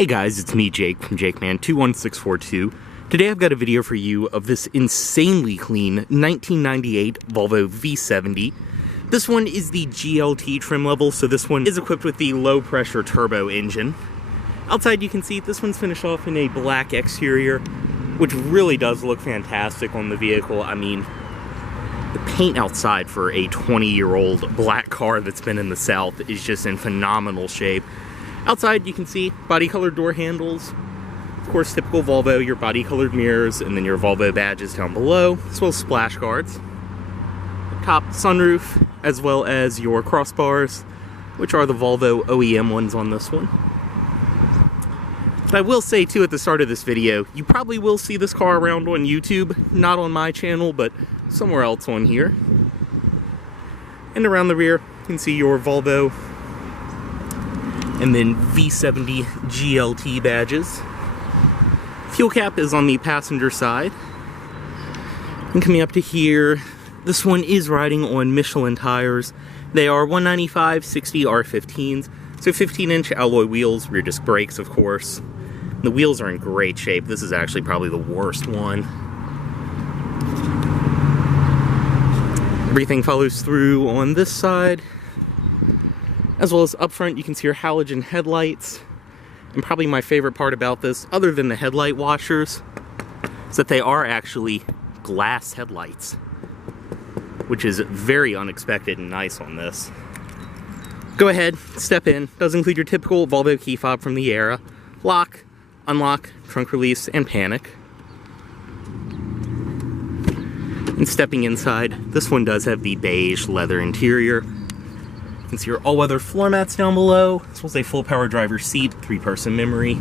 Hey guys, it's me Jake from JakeMan21642. Today I've got a video for you of this insanely clean 1998 Volvo V70. This one is the GLT trim level, so this one is equipped with the low pressure turbo engine. Outside you can see this one's finished off in a black exterior, which really does look fantastic on the vehicle. I mean, the paint outside for a 20-year-old black car that's been in the South is just in phenomenal shape. Outside you can see body-colored door handles, of course typical Volvo, your body-colored mirrors, and then your Volvo badges down below, as well as splash guards. Top sunroof, as well as your crossbars, which are the Volvo OEM ones on this one. But I will say too at the start of this video, you probably will see this car around on YouTube, not on my channel, but somewhere else on here. And around the rear, you can see your Volvo and then V70 GLT badges. Fuel cap is on the passenger side. And coming up to here, this one is riding on Michelin tires. They are 195/60 R15s, so 15-inch alloy wheels, rear disc brakes of course. The wheels are in great shape. This is actually probably the worst one. Everything follows through on this side. As well as up front, you can see your halogen headlights. And probably my favorite part about this, other than the headlight washers, is that they are actually glass headlights, which is very unexpected and nice on this. Go ahead, step in. Does include your typical Volvo key fob from the era. Lock, unlock, trunk release, and panic. And stepping inside, this one does have the beige leather interior. You can see your all-weather floor mats down below, as well as a full power driver's seat, 3-person memory.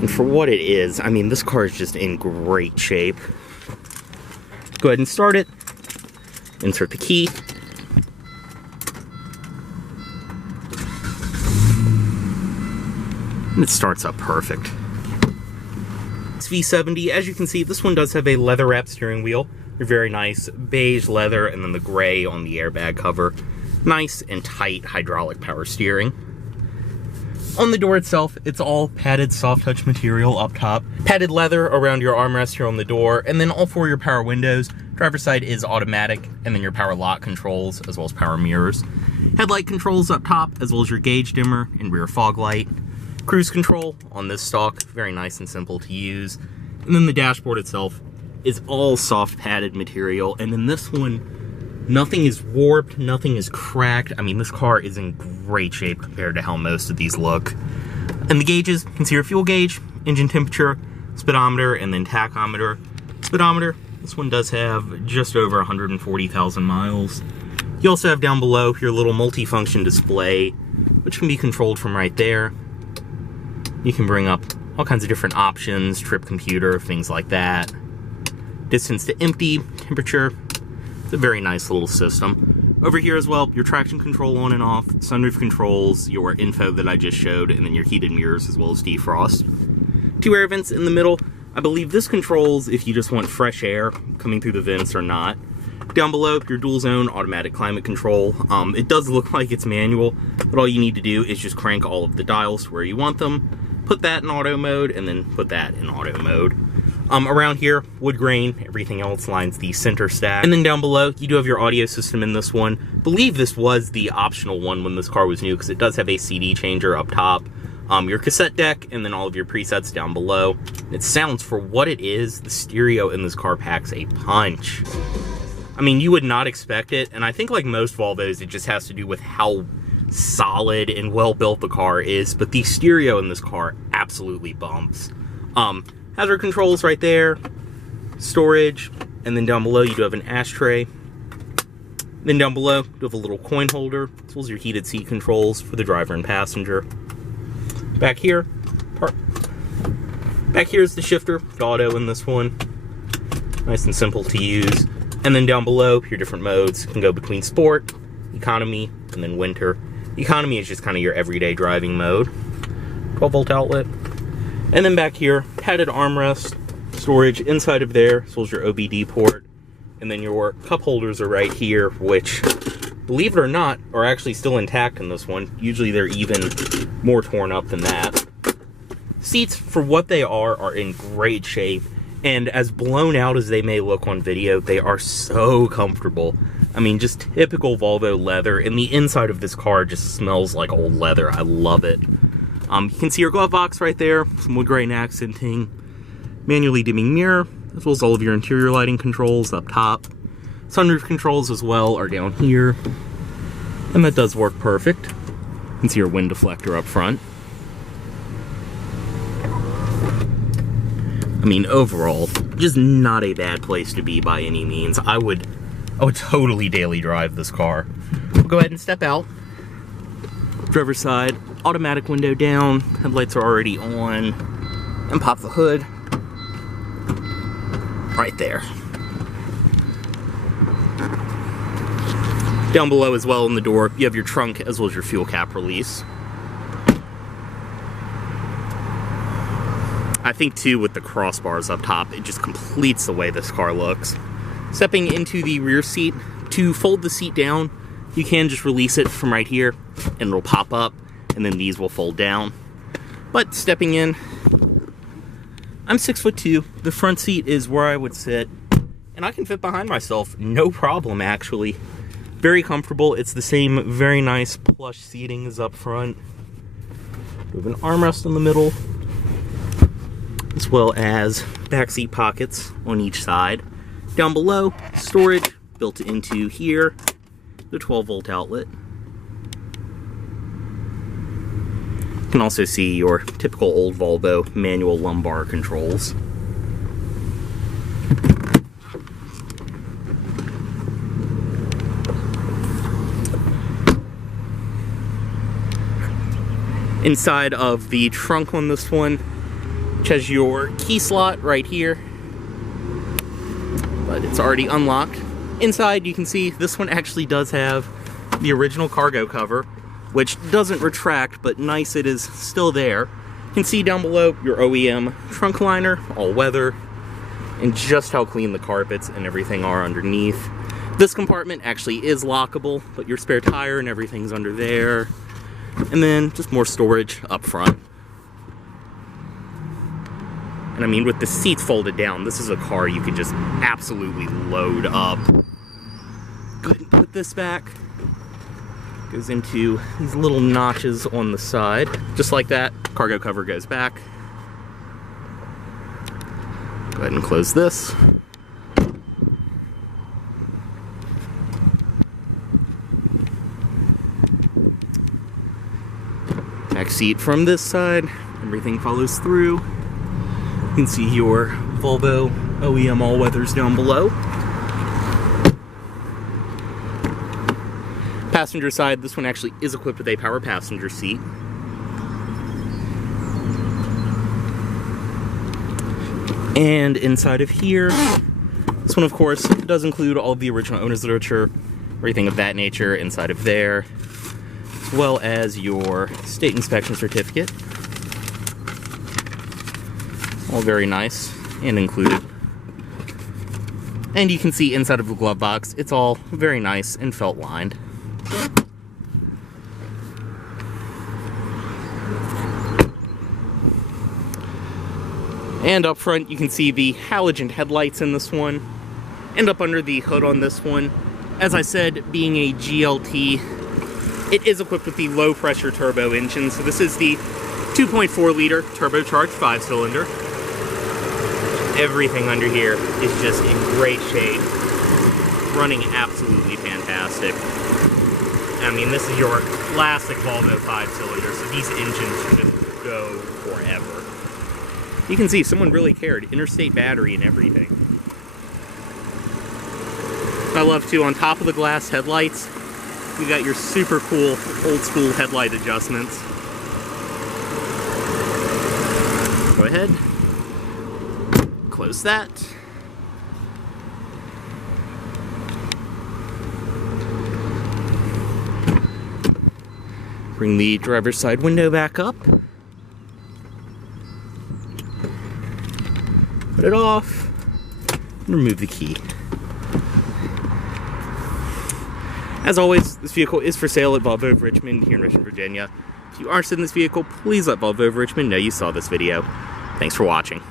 And for what it is, I mean, this car is just in great shape. Go ahead and start it. Insert the key. And it starts up perfect. It's V70. As you can see, this one does have a leather-wrapped steering wheel. Your very nice beige leather, and then the gray on the airbag cover. Nice and tight hydraulic power steering. On the door itself, it's all padded soft touch material up top. Padded leather around your armrest here on the door, and then all 4 of your power windows. Driver's side is automatic, and then your power lock controls, as well as power mirrors. Headlight controls up top, as well as your gauge dimmer and rear fog light. Cruise control on this stalk, very nice and simple to use. And then the dashboard itself is all soft padded material, and then this one, nothing is warped, nothing is cracked. I mean, this car is in great shape compared to how most of these look. And the gauges, you can see your fuel gauge, engine temperature, speedometer, and then tachometer. Speedometer, this one does have just over 140,000 miles. You also have down below your little multi-function display, which can be controlled from right there. You can bring up all kinds of different options, trip computer, things like that. Distance to empty, temperature. It's a very nice little system. Over here as well, your traction control on and off, sunroof controls, your info that I just showed, and then your heated mirrors as well as defrost. 2 air vents in the middle. I believe this controls if you just want fresh air coming through the vents or not. Down below, your dual zone automatic climate control. It does look like it's manual, but all you need to do is just crank all of the dials where you want them, put that in auto mode, and then put that in auto mode. Around here, wood grain, everything else lines the center stack. And then down below, you do have your audio system in this one. I believe this was the optional one when this car was new, because it does have a CD changer up top. Your cassette deck, and then all of your presets down below. It sounds, for what it is, the stereo in this car packs a punch. I mean, you would not expect it, and I think like most Volvos, it just has to do with how solid and well built the car is, but the stereo in this car absolutely bumps. Hazard controls right there, storage, and then down below you do have an ashtray. Then down below you have a little coin holder, as well as your heated seat controls for the driver and passenger. Back here is the shifter, the auto in this one. Nice and simple to use. And then down below, your different modes can go between sport, economy, and then winter. Economy is just kind of your everyday driving mode. 12-volt outlet. And then back here, padded armrest, storage inside of there, as well as your OBD port. And then your cup holders are right here, which, believe it or not, are actually still intact in this one. Usually they're even more torn up than that. Seats, for what they are in great shape, and as blown out as they may look on video, they are so comfortable. I mean, just typical Volvo leather, and the inside of this car just smells like old leather. I love it. You can see your glove box right there, some wood grain accenting, manually dimming mirror, as well as all of your interior lighting controls up top. Sunroof controls as well are down here, and that does work perfect. You can see your wind deflector up front. I mean, overall, just not a bad place to be by any means. I would totally daily drive this car. We'll go ahead and step out. Driver's side, automatic window down, headlights are already on, and pop the hood right there. Down below as well in the door, you have your trunk as well as your fuel cap release. I think too, with the crossbars up top, it just completes the way this car looks. Stepping into the rear seat, to fold the seat down, you can just release it from right here and it'll pop up, and then these will fold down. But stepping in, I'm 6'2". The front seat is where I would sit, and I can fit behind myself, no problem actually. Very comfortable. It's the same very nice plush seating as up front. We have an armrest in the middle, as well as backseat pockets on each side. Down below, storage built into here, the 12-volt outlet. You can also see your typical old Volvo manual lumbar controls. Inside of the trunk on this one, which has your key slot right here, but it's already unlocked. Inside, you can see this one actually does have the original cargo cover, which doesn't retract, but nice it is still there. You can see down below your OEM trunk liner, all weather, and just how clean the carpets and everything are underneath. This compartment actually is lockable, but your spare tire and everything's under there. And then just more storage up front. And I mean, with the seats folded down, this is a car you can just absolutely load up. Go ahead and put this back. Goes into these little notches on the side. Just like that, cargo cover goes back. Go ahead and close this. Back seat from this side, everything follows through. You can see your Volvo OEM all-weathers down below. Passenger side, this one actually is equipped with a power passenger seat. And inside of here, this one of course does include all of the original owner's literature, everything of that nature inside of there, as well as your state inspection certificate. All very nice and included. And you can see inside of the glove box, it's all very nice and felt lined. And up front, you can see the halogen headlights in this one. And up under the hood on this one, as I said, being a GLT, it is equipped with the low pressure turbo engine. So this is the 2.4 liter turbocharged 5-cylinder. Everything under here is just in great shape. Running absolutely fantastic. I mean, this is your classic Volvo 5-cylinder, so these engines just go forever. You can see someone really cared. Interstate battery and everything. I love too, on top of the glass headlights, you got your super cool old school headlight adjustments. Go ahead. Close that. Bring the driver's side window back up. Put it off. And remove the key. As always, this vehicle is for sale at Volvo of Richmond here in Richmond, Virginia. If you are interested in this vehicle, please let Volvo of Richmond know you saw this video. Thanks for watching.